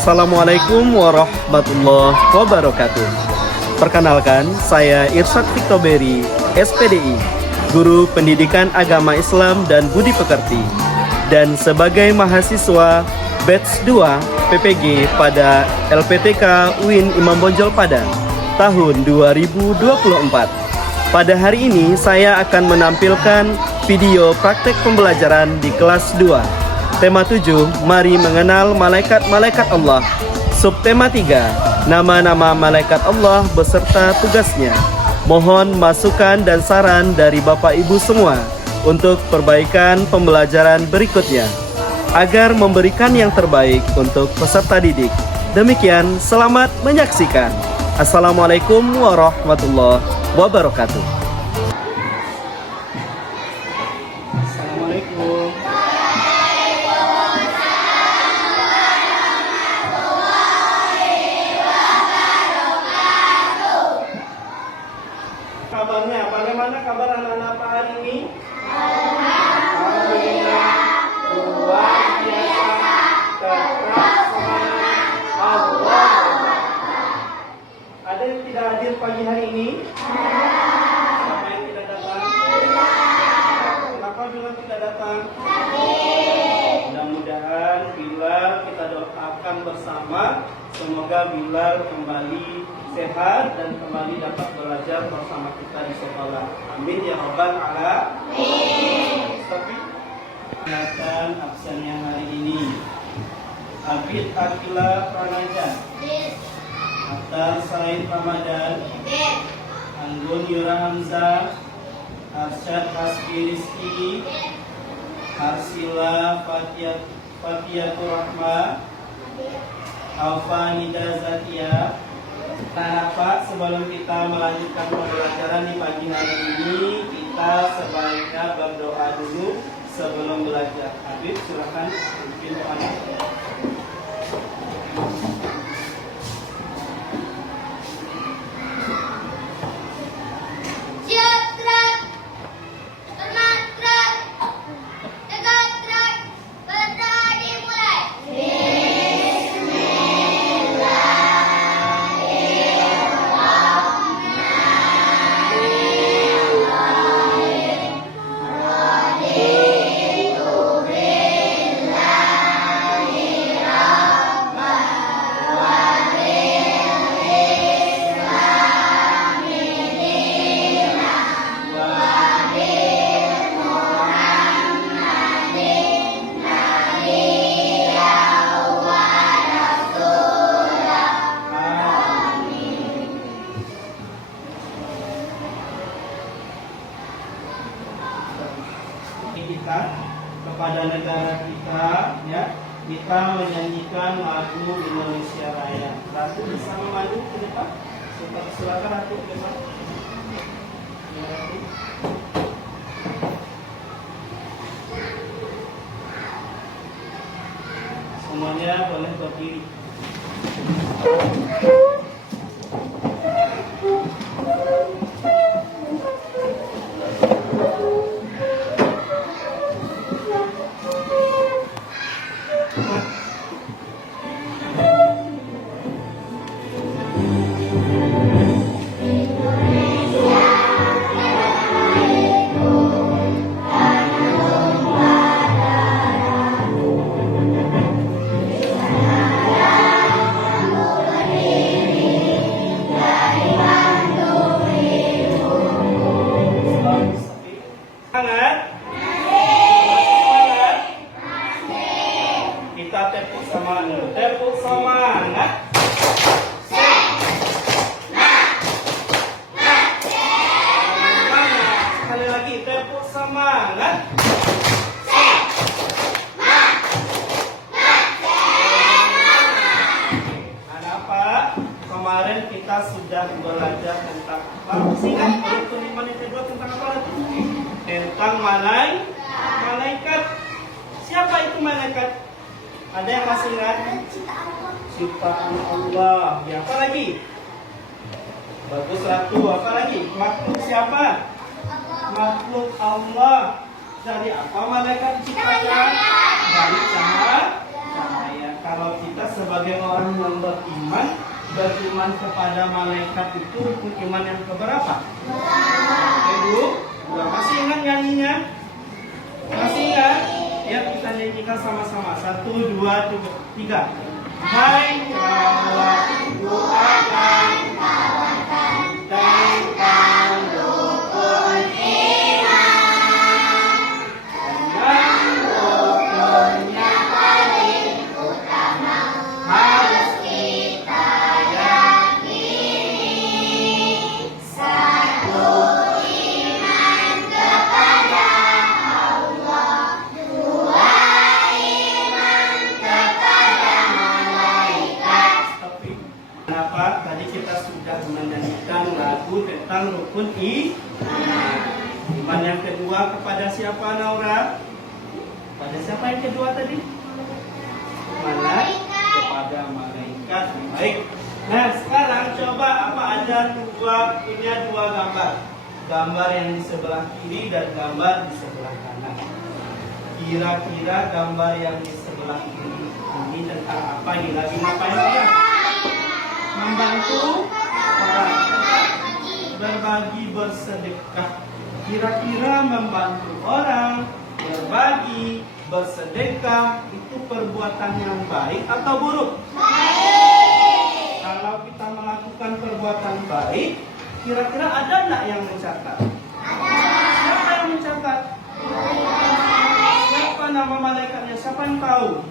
Assalamualaikum warahmatullahi wabarakatuh. Perkenalkan, saya Irsyad Fiktoberi, SPDI, Guru Pendidikan Agama Islam dan Budi Pekerti, dan sebagai mahasiswa Batch 2 PPG pada LPTK UIN Imam Bonjol Padang tahun 2024. Pada hari ini saya akan menampilkan video praktek pembelajaran di kelas 2. Tema 7, mari mengenal malaikat-malaikat Allah. Subtema 3, nama-nama malaikat Allah beserta tugasnya. Mohon masukan dan saran dari Bapak Ibu semua untuk perbaikan pembelajaran berikutnya, agar memberikan yang terbaik untuk peserta didik. Demikian, selamat menyaksikan. Assalamualaikum warahmatullahi wabarakatuh. Assalamualaikum. Kabarnya, bagaimana kabar anak-anak Pak hari ini? Alhamdulillah, luar biasa, tetap semangat, Allah. Ada yang tidak hadir pagi hari ini? Siapa yang tidak datang? Kenapa bilang tidak datang? Mudah-mudahan Bilal kita doakan bersama, semoga Bilal kembali sehat dan kembali dapat belajar bersama kita di sekolah. Amin ya rabbal alamin. Tapi kelihatan absennya hari ini. Abid Akila Pranaja, Atar Said Ramadan, Anggun Yura Hamzah, Arsyad Hasbi Rizki, Arsila Fatiyatur Rahma, Alfa Nida Zakia. Nah Pak, sebelum kita melanjutkan pembelajaran di pagi hari ini, kita sebaiknya berdoa dulu sebelum belajar. Habib, silakan pimpin doanya. Kita kepada negara kita, ya, kita menyanyikan lagu Indonesia Raya. Ratu bisa memandu ke depan. Silakan Ratu ke depan. Ya, Ratu. Semuanya boleh berdiri. Kita tepuk semangat. Tepuk semangat. Sekali lagi, tepuk semangat. Kenapa? Kemarin kita sudah belajar tentang apa? Singkat, tentang apa lagi? Tentang malaikat. Siapa itu malaikat? Ada yang masih ingat? Ciptaan Allah. Ya, apa lagi? Bagus Ratu. Apa lagi? Makhluk siapa? Makhluk Allah. Dari apa malaikat diciptakan? Dari cahaya. Kalau kita sebagai orang yang beriman kepada malaikat itu rukun iman yang keberapa? Kedua. Masih ingat nyanyinya? Masih ingat? Ya, kita nyanyikan sama-sama. 1, 2, 3. Hai kawan, doakan tentang rukun iman. Dan rukun yang paling utama harus kita yakini. 1. Iman kepada Allah. 2. Iman kepada malaikat. Kenapa? Tadi kita sudah menyanyikan lagu tentang rukun iman. Iman yang kedua kepada siapa, Naura? Pada siapa yang kedua tadi? Kepada malaikat. Baik. Nah, sekarang coba apa ada punya dua gambar. Gambar yang di sebelah kiri dan gambar di sebelah kanan. Kira-kira gambar yang di sebelah kiri ini tentang apa? Ini lagi ngapain dia? Membantu orang, berbagi, bersedekah. Kira-kira membantu orang, berbagi, bersedekah itu perbuatan yang baik atau buruk? Baik. Kalau kita melakukan perbuatan baik, kira-kira ada nggak yang mencatat? Ada. Siapa yang mencatat? Siapa nama malaikatnya? Siapa yang tahu?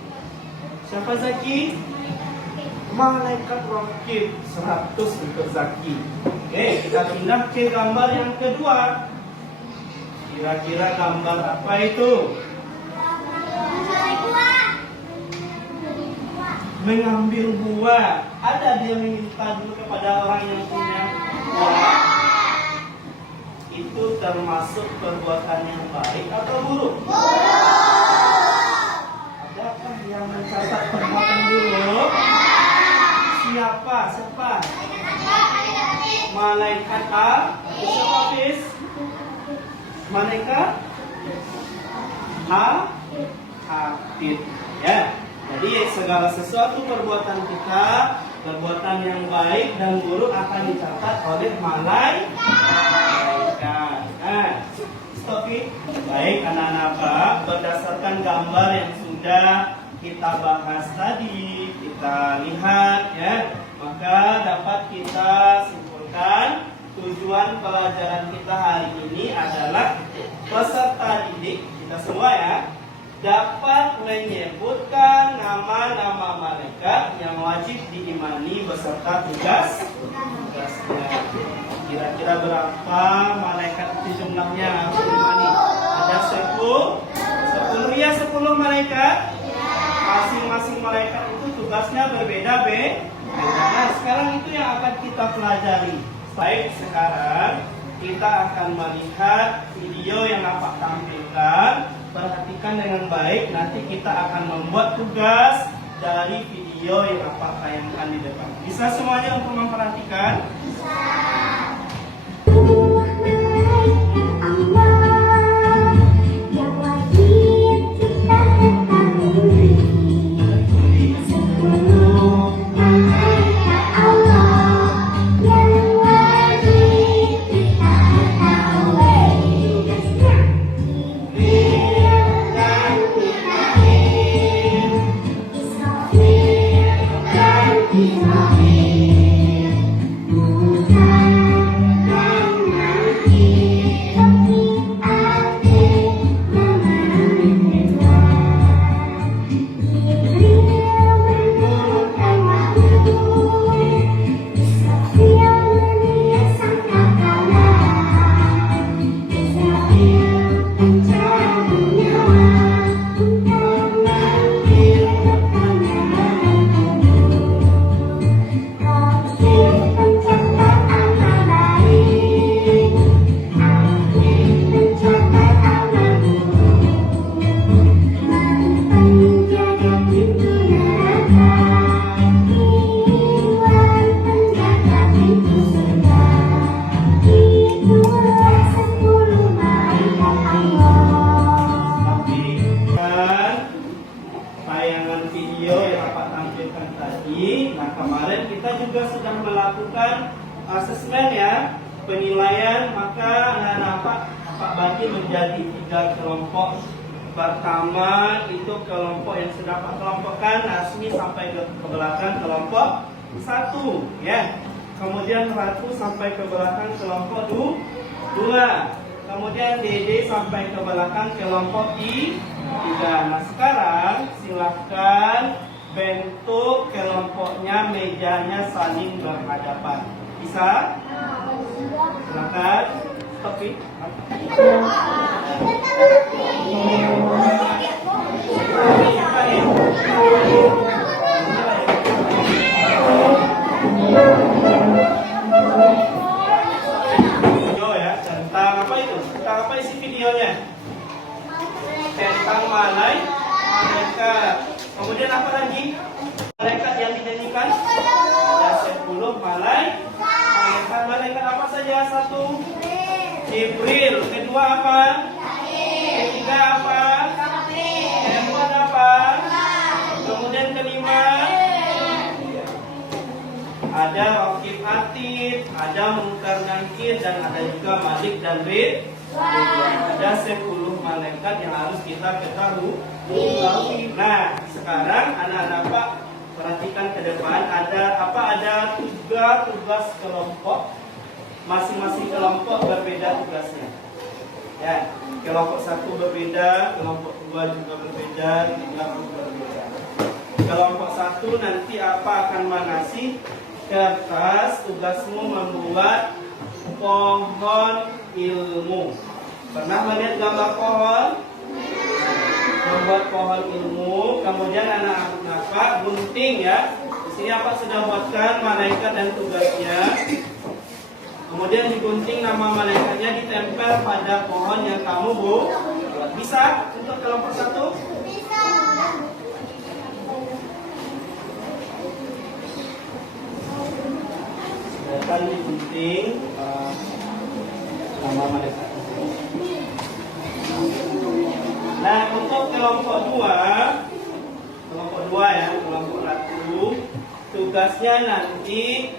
Siapa Zaki? Malaikat Rakib 100 untuk Zaki. Oke, kita pindah ke gambar yang kedua. Kira-kira gambar apa itu? Mengambil buah. Ada dia minta dulu kepada orang yang punya buah. Itu termasuk perbuatan yang baik atau buruk? Adakah yang mencatat perbuatan buruk? Siapa? Malaikat siapa Hafiz? Malaikat Hafid. Ya. Jadi segala sesuatu perbuatan kita, perbuatan yang baik dan buruk akan dicatat oleh malaikat. Nah, stop it. Baik anak-anak, berdasarkan gambar yang sudah kita bahas tadi, kita lihat ya, maka dapat kita simpulkan tujuan pelajaran kita hari ini adalah peserta didik kita semua ya dapat menyebutkan nama-nama malaikat yang wajib diimani beserta tugasnya. Kira-kira berapa malaikat itu jumlahnya harus diimani? Ada 10 ya, 10 malaikat. Masing-masing malaikat itu tugasnya berbeda. Nah, sekarang itu yang akan kita pelajari. Baik, sekarang kita akan melihat video yang Bapak tampilkan. Perhatikan dengan baik. Nanti kita akan membuat tugas dari video yang Bapak tayangkan di depan. Bisa semuanya untuk memperhatikan? Bisa. Tuhan dan Nabi kita juga sudah melakukan asesmen ya, penilaian. Maka anak-anak Pak bagi menjadi 3 kelompok. Pertama itu kelompok yang sudah Pak kelompokkan, Asmi sampai ke belakang kelompok 1 ya. Kemudian Ratu sampai ke belakang kelompok 2. Kemudian Dede sampai ke belakang kelompok 3. Nah sekarang silahkan bentuk kelompoknya, mejanya saling berhadapan. Bisa? Silakan. Tapi video ya, tentang apa itu? Tentang apa isi videonya? Tentang malaikat. Kemudian apa lagi? Malaikat yang dinyanyikan? Ada 10 malaikat. Malaikat apa saja? 1 Jibril. Kedua apa? Ketiga apa? Keempat apa? Kemudian kelima ada Raqib Atid, ada Munkar Nakir, dan ada juga Malik dan Rid. Ada 10 malaikat yang harus kita ketahui. Nah, sekarang anak-anak Pak perhatikan ke depan, ada apa? Ada 3 tugas kelompok. Masing-masing kelompok berbeda tugasnya. Ya, kelompok 1 berbeda, kelompok 2 juga berbeda, 3 pun berbeda. Kelompok 1 nanti apa akan mengasih kertas, tugasmu membuat pohon ilmu. Pernah melihat gambar pohon? Membuat pohon ilmu. Kemudian anak-anak Pak gunting ya. Di sini apa sudah buatkan malaikat dan tugasnya. Kemudian digunting nama malaikatnya, ditempel pada pohon yang kamu buat. Bisa untuk kelompok 1? Bisa. Silakan digunting nama malaikat. Nah, untuk kelompok 2 ya, kelompok 1, tugasnya nanti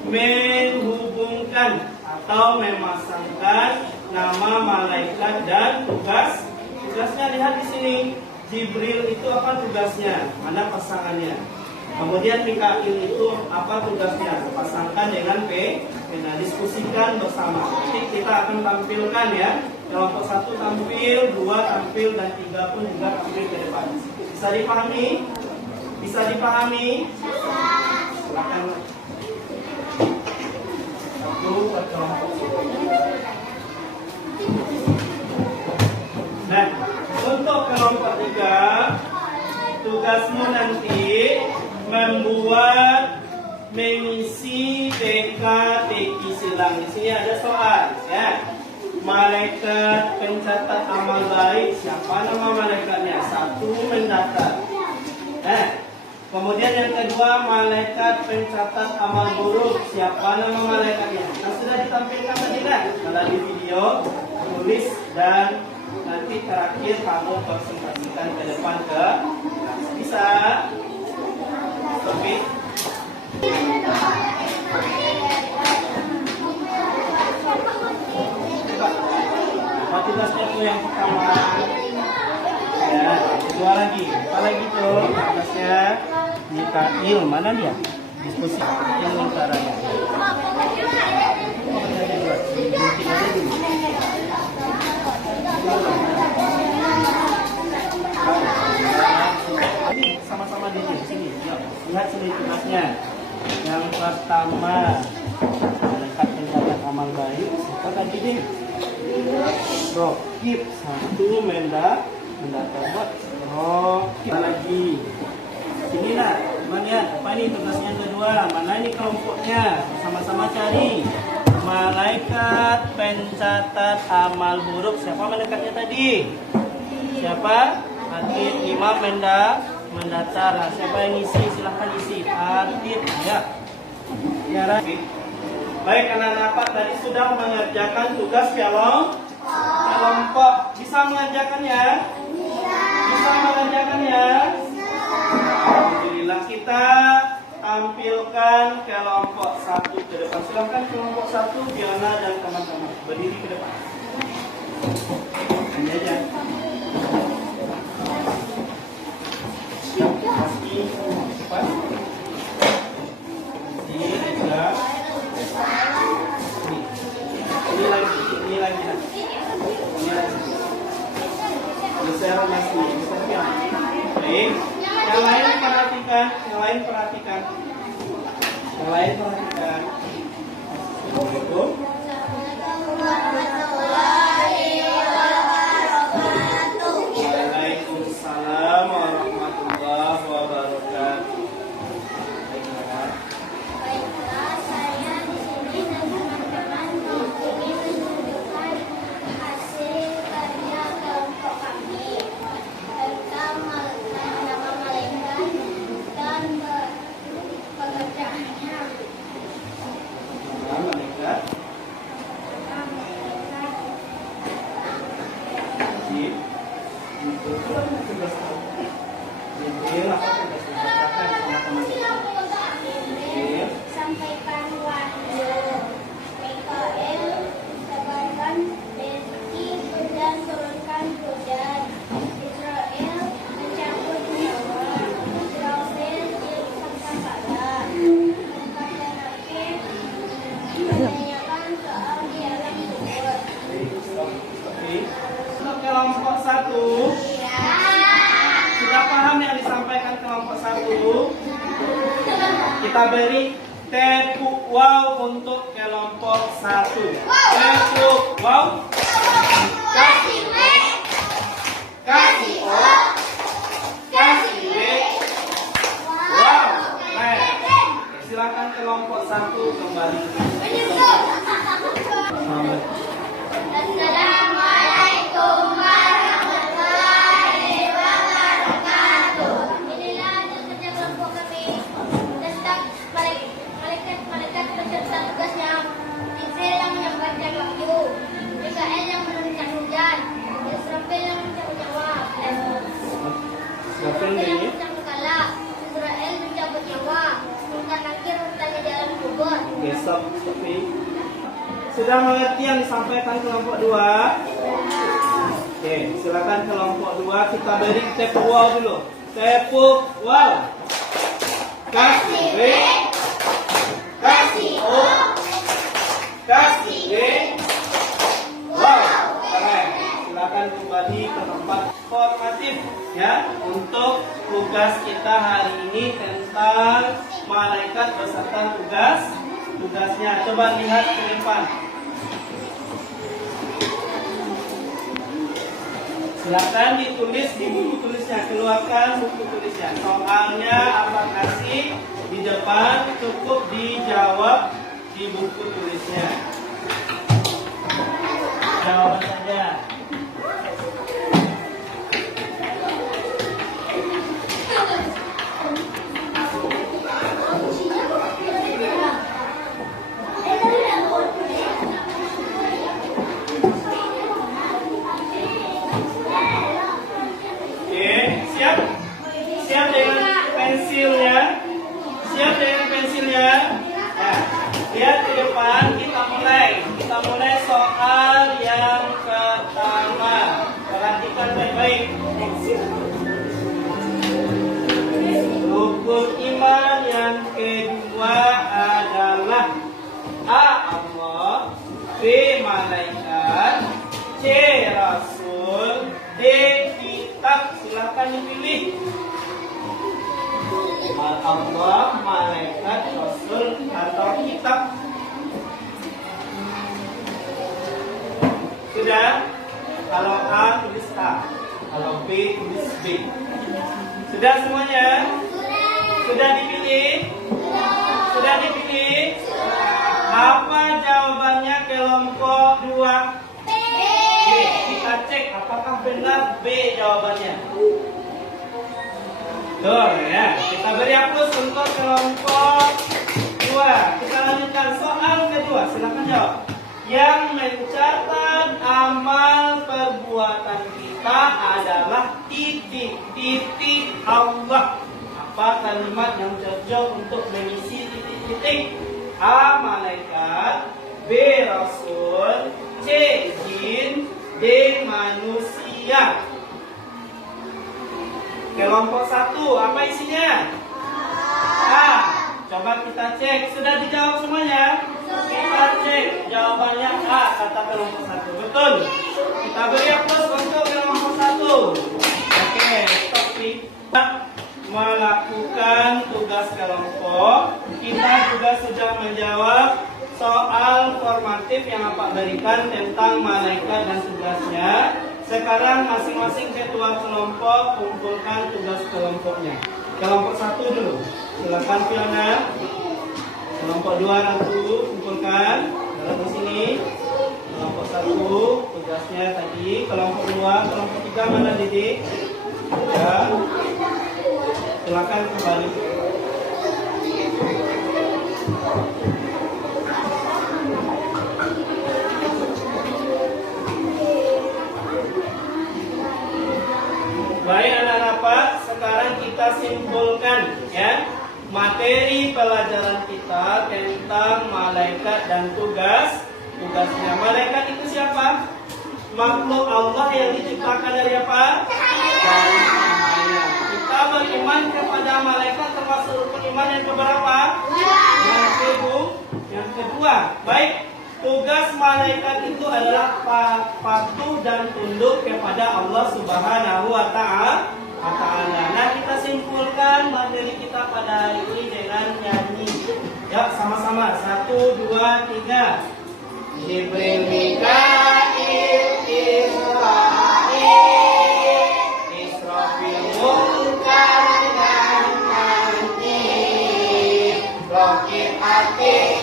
menghubungkan atau memasangkan nama malaikat dan tugasnya. Lihat di sini, Jibril itu apa tugasnya? Mana pasangannya? Kemudian Mikail itu apa tugasnya? Pasangkan dengan P. Nah, diskusikan bersama. Nanti kita akan tampilkan ya. Kelompok 1 tampil, 2 tampil, dan 3 pun juga tampil ke depan. Bisa dipahami? Bisa dipahami? Silakan. Nah, untuk kelompok 3, tugasmu nanti membuat mengisi teka-teki silang. Di sini ada soal, ya. Malaikat pencatat amal baik, siapa nama malaikatnya? 1 mendaftar. Kemudian yang kedua, malaikat pencatat amal buruk, siapa nama malaikatnya? Nah, sudah ditampilkan tadi kan? Melalui video, tulis, dan nanti terakhir kamu presentasikan ke depan ke bisa. Oke. Tugasnya itu yang pertama. Ya, kedua lagi. Apa lagi tuh? Tugasnya Mikail, mana dia? Diskusi yang caranya. Ini sama-sama di sini. Lihat sini tugasnya. Yang pertama, malaikat pencatat amal baik. Siapa tadi nih? Raqib. 1 mendaftar buat Raqib. Lagi. Sini nak, mana? Apa ini tugasnya yang kedua? Mana ini kelompoknya? Sama-sama cari. Malaikat pencatat amal buruk. Siapa malaikatnya tadi? Siapa? Atid. 5 mendaftar. Nah, siapa yang isi? Silahkan isi. Atid. Ya. Ya, baik, anak-anak Pak tadi sudah mengerjakan tugas kelompok. Bisa mengerjakannya? Bisa mengerjakannya? Alhamdulillah, kita tampilkan kelompok 1 ke depan. Silahkan kelompok 1, Fiona dan teman-teman berdiri ke depan. Ini aja. Cepat. Ini juga. Ini lagi. Ini lagi. Geser masih. Baik. Yang lain perhatikan. Yang lain perhatikan. Assalamualaikum. Waalaikumsalam warahmatullahi wabarakatuh. Baiklah, saya di sini dan teman-teman ingin menunjukkan hasil karya kelompok kami tentang nama malaikat dan pekerjaannya. Malaikat. Sampaikan wahyu, Mikael tebarkan rezeki dan turunkan hujan, Israel mencabut nyawa, Israfil diikat kepala, kata Nabi menanyakan soal di alam kubur. Untuk kelompok 1, sudah paham yang disampaikan kelompok 1? Kita beri tepuk wow untuk kelompok 1. Tepuk wow. Kasih W, Kasih O. Kasih W. Wow. Keren. Silakan kelompok 1 kembali. Selamat. Assalamualaikum warahmatullahi wabarakatuh. Inilah hasil kerja kelompok kami tentang malaikat beserta tugasnya. Jibril yang menyampaikan wahyu, Mikael yang menurunkan hujan, Israfil yang mencabut nyawa, Israfil yang mencabut kepala, Israel mencabut nyawa, Mungkar Nakir bertanya di alam kubur. Besok seperti sudah mengerti yang disampaikan kelompok 2? Oke, silakan kelompok 2 kita beri tepuk wow dulu. Tepuk wow. Kasih W. Kasih O. Kasih W. Wow. Keren. Silakan kembali ke tempat formatif ya untuk tugas kita hari ini tentang malaikat beserta tugasnya. Coba lihat ke depan. Silakan ditulis di buku tulisnya, keluarkan buku tulisnya. Soalnya apa kasih di depan, cukup dijawab di buku tulisnya. Jawaban saja. Siap dengan pensilnya? Siap dengan pensilnya? Nah, lihat ke depan, kita mulai soal yang pertama. Perhatikan baik-baik. Rukun iman yang kedua adalah A. Allah, B. Malaikat, C. Rasul, D. Kitab. Silakan dipilih. Allah, malaikat, rasul, atau kitab. Sudah? Kalau A tulis A, kalau B tulis B. Sudah semuanya? Sudah dipilih? Sudah dipilih? Apa jawabannya kelompok 2? B. Kita cek apakah benar B jawabannya. Betul ya. Kita beri hapus untuk kelompok 2. Kita lanjutkan soal kedua. Silakan jawab. Yang mencatat amal perbuatan kita adalah titik Allah. Apa apa kalimat yang cocok untuk mengisi titik-titik? A. Malaikat, B. Rasul, C. Jin, D. Manusia. Kelompok 1, apa isinya? A. Coba kita cek, sudah dijawab semuanya? Kita cek, jawabannya A, kata kelompok 1. Betul. Kita beri aplaus untuk kelompok 1. Oke, stop. Kita melakukan tugas kelompok. Kita juga sudah menjawab soal formatif yang Pak berikan tentang malaikat dan tugasnya. Sekarang masing-masing ketua kelompok kumpulkan tugas kelompoknya. Kelompok 1 dulu. Silakan Fiona. Kelompok 2 Ratu kumpulkan. Dalam di sini. Kelompok 1 tugasnya tadi. Kelompok 2, kelompok 3 mana Dede? Ya. Silakan kembali. Baik anak-anak Pak, sekarang kita simpulkan ya materi pelajaran kita tentang malaikat dan tugasnya. Malaikat itu siapa? Makhluk Allah yang diciptakan dari apa? Dari cahaya. Kita beriman kepada malaikat termasuk rukun iman yang keberapa? Yang kedua. Baik. Tugas malaikat itu adalah patuh dan tunduk kepada Allah Subhanahu wa Ta'ala. Nah, kita simpulkan materi kita pada hari ini dengan nyanyi. Ya, sama-sama. 1, 2, 3. Jibril, Mikail, Israfil, Israfil, Munkar dan Nakir, Rokib, Atid,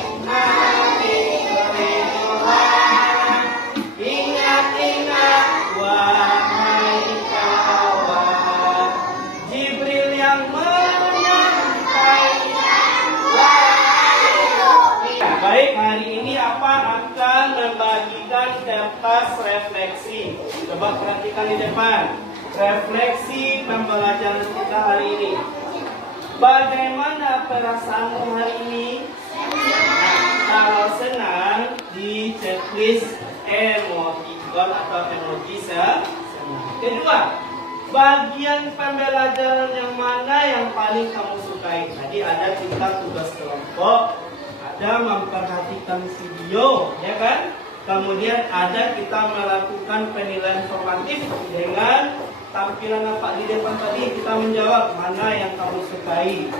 kertas refleksi. Coba perhatikan di depan. Refleksi pembelajaran kita hari ini. Bagaimana perasaanmu hari ini? Kalau senang, di checklist emoticon atau emoji senang. Kedua, bagian pembelajaran yang mana yang paling kamu sukai? Tadi ada kita tugas kelompok, ada memperhatikan video, ya kan? Kemudian ada kita melakukan penilaian formatif dengan tampilan apa di depan tadi, kita menjawab mana yang kamu sukai.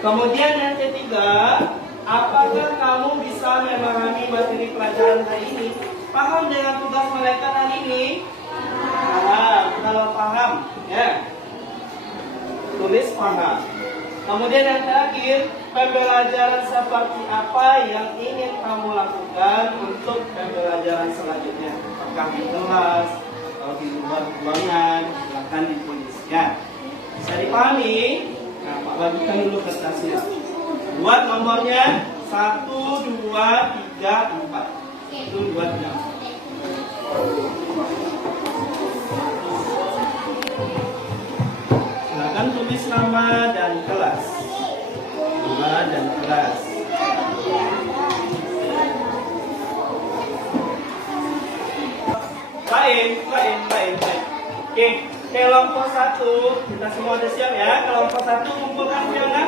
Kemudian yang ketiga, apakah kamu bisa memahami materi pelajaran hari ini? Paham dengan tugas malaikat hari ini? Paham, kalau paham, ya. Tulis paham. Kemudian yang terakhir, pembelajaran seperti apa yang ingin kamu lakukan untuk pembelajaran selanjutnya? Apakah di kelas atau di luar ruangan? Silakan ditulis ya. Bisa dipahami? Nah, Pak bagikan dulu kertasnya. Buat nomornya 1, 2, 3, 4. 1, 2, 3. Silakan tulis nama dan kelas. Nama dan kelas. Lain. Oke, kelompok 1 kita semua sudah siap ya. Kelompok 1 kumpulkan Fiona.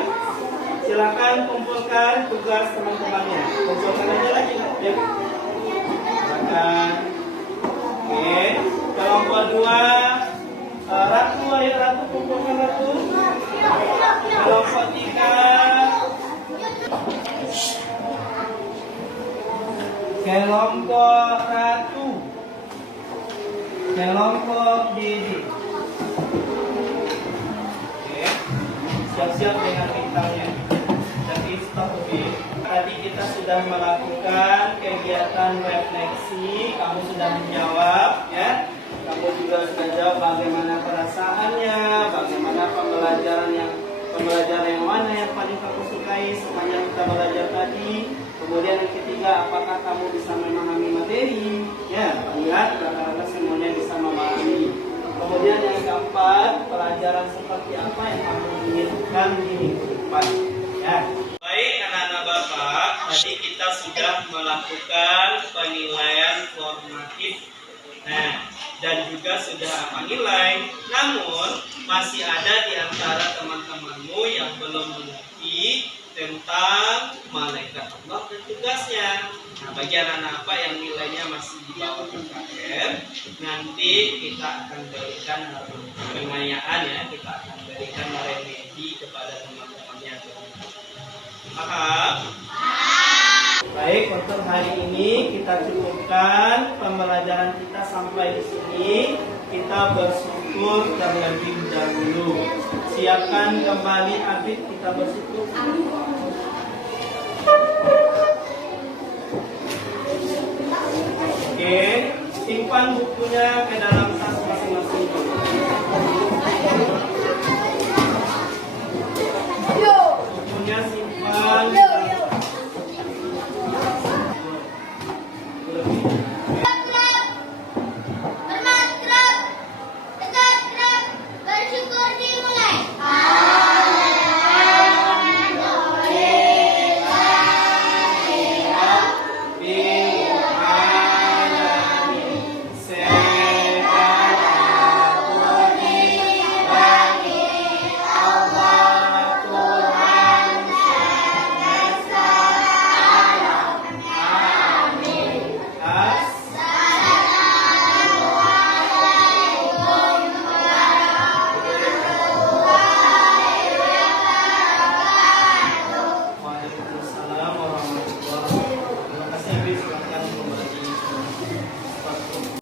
Silakan kumpulkan tugas teman-temannya. Kumpulkan aja lagi ya. Silakan. Oke, kelompok 2 Ratu, ayo Ratu kumpulkan Ratu. Kelompok 3 kelompok Ratu. Kelompok Didi. Oke, siap-siap dengan bintangnya. Jadi stop oke. Tadi kita sudah melakukan kegiatan refleksi. Kamu sudah menjawab ya. Kamu juga sudah jawab bagaimana perasaannya, bagaimana pembelajaran yang mana yang paling kamu sukai sepanjang kita belajar tadi. Kemudian yang ketiga, apakah kamu bisa memahami materi? Ya, lihat rata-rata semuanya bisa memahami. Kemudian yang keempat, pelajaran seperti apa yang kamu inginkan di minggu depan? Ya. Baik anak-anak Bapak, tadi kita sudah melakukan penilaian formatif. Nah, dan juga sudah nilai. Namun masih ada di antara teman-temanmu yang belum mengerti tentang malaikat Allah dan tugasnya. Nah, bagi anak-anak apa yang nilainya masih di bawah KKM, nanti kita akan berikan pengayaan ya, kita akan berikan remedi kepada teman-temannya. Paham? Baik, untuk hari ini kita cukupkan pembelajaran kita sampai di sini. Kita bersyukur terlebih dahulu. Siapkan kembali Abid, kita bersyukur. Oke, simpan bukunya ke dalam